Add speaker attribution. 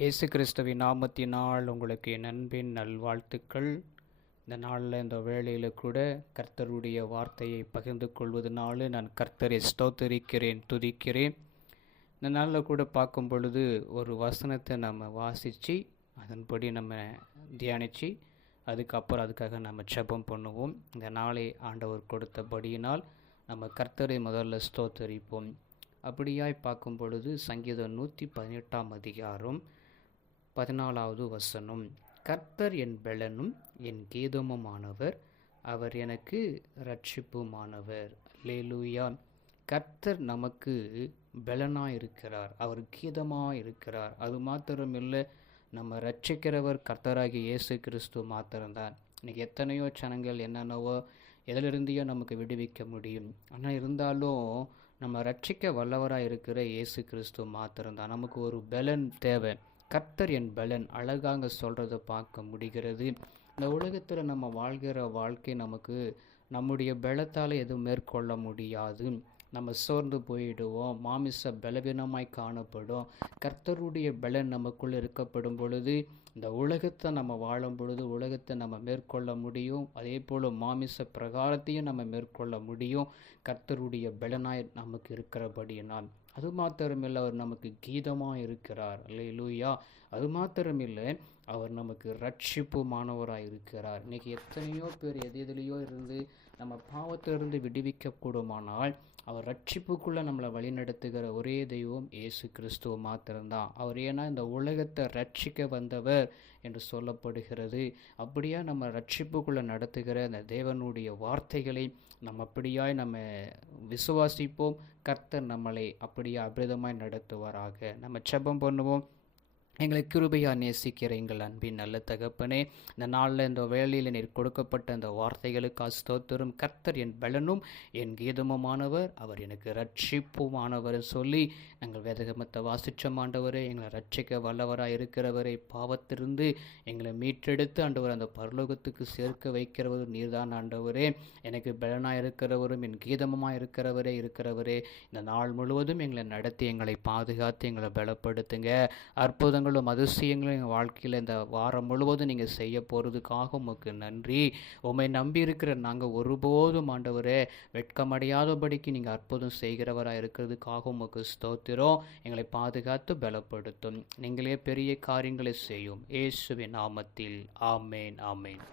Speaker 1: இயேசு கிறிஸ்துவின் நாமத்தினால் உங்களுக்கு என் அன்பின் நல்வாழ்த்துக்கள். இந்த நாளில் இந்த வேளையில் கூட கர்த்தருடைய வார்த்தையை பகிர்ந்து கொள்வதனால நான் கர்த்தரை ஸ்தோத்தரிக்கிறேன் துதிக்கிறேன். இந்த நாளில் கூட பார்க்கும் பொழுது ஒரு வசனத்தை நம்ம வாசித்து அதன்படி நம்ம தியானித்து அதுக்கப்புறம் அதுக்காக நம்ம ஜெபம் பண்ணுவோம். இந்த நாளை ஆண்டவர் கொடுத்தபடியினால் நம்ம கர்த்தரை முதல்ல ஸ்தோத்தரிப்போம். அப்படியாய் பார்க்கும் பொழுது சங்கீதம் நூற்றி பதினெட்டாம் அதிகாரம். பதினாலாவது வசனம் கர்த்தர் என் பெலனும் என் கீதமுமானவர் அவர் எனக்கு ரட்சிப்புமானவர் லேலூயா கர்த்தர் நமக்கு பெலனாக இருக்கிறார் அவர் கீதமாக இருக்கிறார் அது மாத்திரமில்லை நம்ம ரட்சிக்கிறவர் கர்த்தராகிய இயேசு கிறிஸ்து மாத்திரம்தான். இன்றைக்கி எத்தனையோ ஜனங்கள் என்னென்னவோ எதிலிருந்தையோ நமக்கு விடுவிக்க முடியும். ஆனால் இருந்தாலும் நம்ம ரட்சிக்க வல்லவராக இருக்கிற இயேசு கிறிஸ்து மாத்திரம்தான். நமக்கு ஒரு பலன் தேவை. கர்த்தர் என் பலன் அழகாக சொல்கிறத பார்க்க முடிகிறது. இந்த உலகத்தில் நம்ம வாழ்கிற வாழ்க்கை நமக்கு நம்முடைய பலத்தால் எதுவும் மேற்கொள்ள முடியாது. நம்ம சோர்ந்து போயிடுவோம் மாமிச பலவீனமாய் காணப்படும். கர்த்தருடைய பலன் நமக்குள் இருக்கப்படும் பொழுது இந்த உலகத்தை நம்ம வாழும் பொழுது உலகத்தை நம்ம மேற்கொள்ள முடியும். அதே போல் மாமிச பிரகாரத்தையும் நம்ம மேற்கொள்ள முடியும். கர்த்தருடைய பலனாய் நமக்கு இருக்கிறபடியினால். அது மாத்திரமில்லை அவர் நமக்கு கீதமாக இருக்கிறார் இல்லை லூயா அது மாத்திரமில்லை அவர் நமக்கு ரட்சிப்புமானவராக இருக்கிறார் இன்றைக்கி எத்தனையோ பேர் எது எதுலேயோ இருந்து நம்ம பாவத்திலிருந்து விடுவிக்கக்கூடுமானால் அவர் ரட்சிப்புக்குள்ளே நம்மளை வழிநடத்துகிற ஒரே தெய்வம் இயேசு கிறிஸ்துவ மாத்திரம்தான். அவர் ஏன்னா இந்த உலகத்தை ரட்சிக்க வந்தவர் என்று சொல்லப்படுகிறது. அப்படியா நம்ம ரட்சிப்புக்குள்ளே நடத்துகிற அந்த தேவனுடைய வார்த்தைகளை நம்ம அப்படியாய் நம்ம விசுவாசிப்போம் கர்த்தர் நம்மளை அப்படியே அபிரதமாய் நடத்துவாராக. நம்ம செபம் பண்ணுவோம். எங்களை கிருபையாக நேசிக்கிற எங்கள் அன்பின் நல்ல தகப்பனே இந்த நாளில் இந்த வேலையில் நீர் கொடுக்கப்பட்ட அந்த வார்த்தைகளுக்கு அஸ்தோத்தரும். கர்த்தர் என் பலனும் என் கீதமுமானவர். அவர் எனக்கு ரட்சிப்புமானவர் சொல்லி நாங்கள் வேதகமத்தை வாசிச்ச ஆண்டவரே எங்களை ரட்சிக்க வல்லவராக இருக்கிறவரை பாவத்திலிருந்து எங்களை மீட்டெடுத்து ஆண்டவர் அந்த பரலோகத்துக்கு சேர்க்க வைக்கிறவர் நீர்தான் ஆண்டவரே. எனக்கு பலனாக இருக்கிறவரும் என் கீதமுமாக இருக்கிறவரே இருக்கிறவரே. இந்த நாள் முழுவதும் எங்களை நடத்தி எங்களை பாதுகாத்து எங்களை பலப்படுத்துங்க. அற்புதங்கள் அற்புதங்களும் அதிசயங்களும் எங்கள் வாழ்க்கையில் இந்த வாரம் முழுவதும் நீங்கள் செய்ய போகிறதுக்காக உமக்கு நன்றி. உமை நம்பி இருக்கிற நாங்கள் ஒருபோதும் ஆண்டவரே வெட்கமடையாதபடிக்கு நீங்கள் அற்புதம் செய்கிறவராக இருக்கிறதுக்காக உமக்கு ஸ்தோத்திரம். எங்களை பாதுகாத்து பலப்படுத்தும். நீங்களே பெரிய காரியங்களை செய்யும். ஏசுவின் நாமத்தில். ஆமேன் ஆமேன்.